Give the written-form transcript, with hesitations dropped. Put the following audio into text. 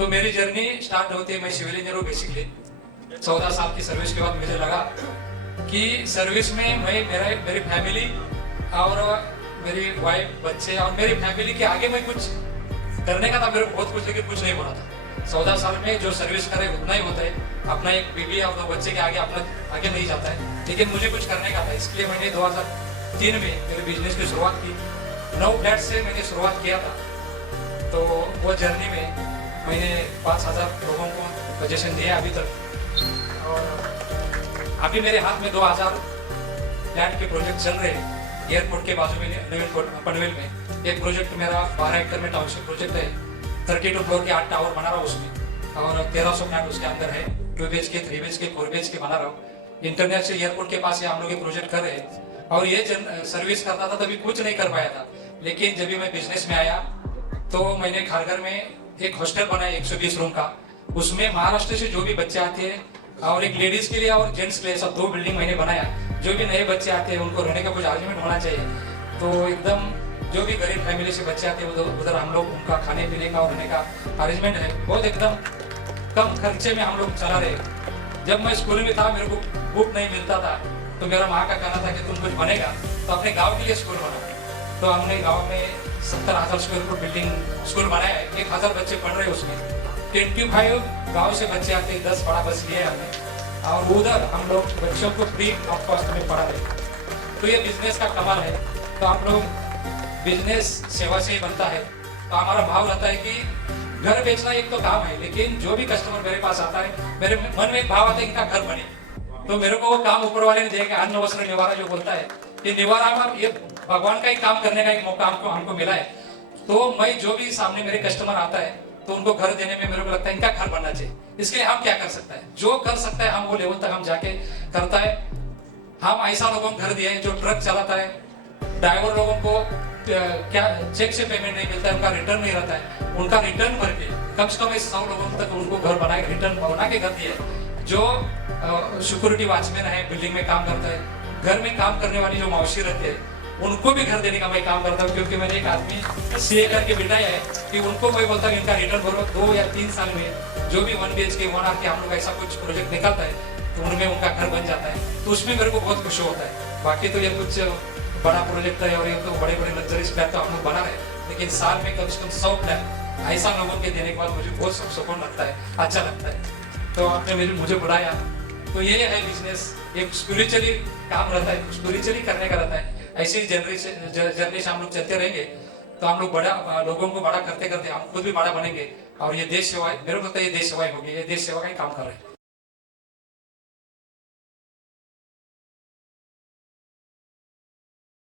तो मेरी journey start होती है, मैं सिविल इंजीनियर हूँ बेसिकली। 14 साल की सर्विस के बाद मुझे लगा कि सर्विस में मेरी फैमिली और मेरी वाइफ, बच्चे और मेरी फैमिली के आगे मैं कुछ करने का था, मेरे को बहुत कुछ, लेकिन कुछ नहीं बोला था। 14 साल में जो सर्विस करे उतना ही होता है, अपना एक बीवी और 2 बच्चे के आगे अपना आगे नहीं जाता है, लेकिन मुझे कुछ करने का था। इसलिए मैंने 2003 में मेरे बिजनेस की शुरुआत की। 9 फ्लैट से मैंने शुरुआत किया था। तो वो जर्नी में मैंने 5000 लोगों को पोजीशन दिया अभी तक, और अभी मेरे हाथ में 2000 फ्लैट के प्रोजेक्ट चल रहे हैं। एयरपोर्ट के बाजू में पनवेल में एक प्रोजेक्ट मेरा 12 एकड़ में टाउनशिप प्रोजेक्ट है। 32 फ्लोर के 8 टावर बना रहा हूँ उसमें, और 1300 फ्लैट उसके अंदर है। 2 BHK, 3 BHK, 4 BHK बना रहा हूँ। इंटरनेशनल एयरपोर्ट के पास ये हम लोग ये प्रोजेक्ट कर रहे हैं। और ये सर्विस करता था तभी कुछ नहीं कर पाया था, लेकिन जब भी मैं बिजनेस में आया तो मैंने घर में एक हॉस्टल बनाया 120 रूम का। उसमें महाराष्ट्र से जो भी बच्चे आते हैं, और एक लेडीज के लिए और जेंट्स के लिए, सब 2 बिल्डिंग मैंने बनाया। जो भी नए बच्चे आते हैं उनको रहने का कुछ अरेंजमेंट होना चाहिए। तो एकदम जो भी गरीब फैमिली से बच्चे आते हैं उधर हम लोग उनका खाने पीने का और रहने का अरेंजमेंट है। बहुत एकदम कम खर्चे में हम लोग चला रहे। जब मैं स्कूल में था, मेरे को बुक नहीं मिलता था, तो मेरा माँ का कहना था कि तुम कुछ बनेगा तो अपने गाँव के लिए स्कूल बनाओ। तो हमने गाँव में 70,000 स्क्वायर फुट बिल्डिंग स्कूल बनाया है। 1000 बच्चे पढ़ रहे हैं उसमें। 25 गाँव से बच्चे आते हैं, 10 बड़ा बस लिया हमने, और उधर हम लोग बच्चों को फ्री ऑफ कॉस्ट में पढ़ा रहे। तो ये बिजनेस का कमाल है। तो आप लोग, बिजनेस सेवा से ही बनता है। तो हमारा भाव रहता है कि घर बेचना एक तो काम है, लेकिन जो भी कस्टमर मेरे पास आता है, मेरे मन में एक भाव आता है कि इनका घर बने। तो मेरे को वो काम ऊपर वाले ने दिया कि अन्न वस्त्र निवारा जो बोलता है, ये निवारा में ये भगवान का ही काम करने का एक मौका हमको मिला है। तो मैं जो भी सामने मेरे कस्टमर आता है तो उनको घर देने में मेरे को लगता है इनका घर बनना चाहिए। इसके लिए हम क्या कर सकते हैं, जो कर सकता है हम वो लेवल तक हम जाके करता है। हम ऐसा लोगों को घर दिए जो ट्रक चलाता है, ड्राइवर लोगों को क्या चेक से पेमेंट नहीं मिलता है, उनका रिटर्न नहीं रहता है, उनका रिटर्न भर के कम से कम 100 लोगों तक उनको घर बनाए, रिटर्न बना के घर दिए। जो सिक्योरिटी वॉचमैन है, बिल्डिंग में काम करता है, घर में काम करने वाली जो मौसी रहती है, उनको भी घर देने का मैं काम करता हूँ। क्योंकि मैंने एक आदमी सीए करके बिठाया है कि उनको मैं बोलता हूँ इनका रिटर्न भरो। 2 या 3 साल में जो भी 1 BHK 1 RK हम लोग ऐसा कुछ प्रोजेक्ट निकलता है तो उनमें उनका घर बन जाता है। तो उसमें मेरे को बहुत खुशी होता है। बाकी तो ये कुछ बड़ा प्रोजेक्ट है और ये तो बड़े बड़े लग्जरीज फ्लैट तो हम लोग बना रहे हैं, लेकिन साल में कम से कम 100 फ्लैट ऐसा लोगों के देने के बाद मुझे बहुत सुकून लगता है, अच्छा लगता है। तो आपने मुझे बुलाया, तो ये है बिजनेस। एक स्पिरिचुअली काम रहता है, स्पिरिचुअली करने का रहता है। ऐसी जर्नी से हम लोग चलते रहेंगे तो हम लोग बड़ा लोगों को बड़ा करते करते हम खुद भी बड़ा बनेंगे। और ये देश सेवा, मेरे को लगता है ये देश सेवा होगी, ये देश सेवा का ही काम कर रहे हैं।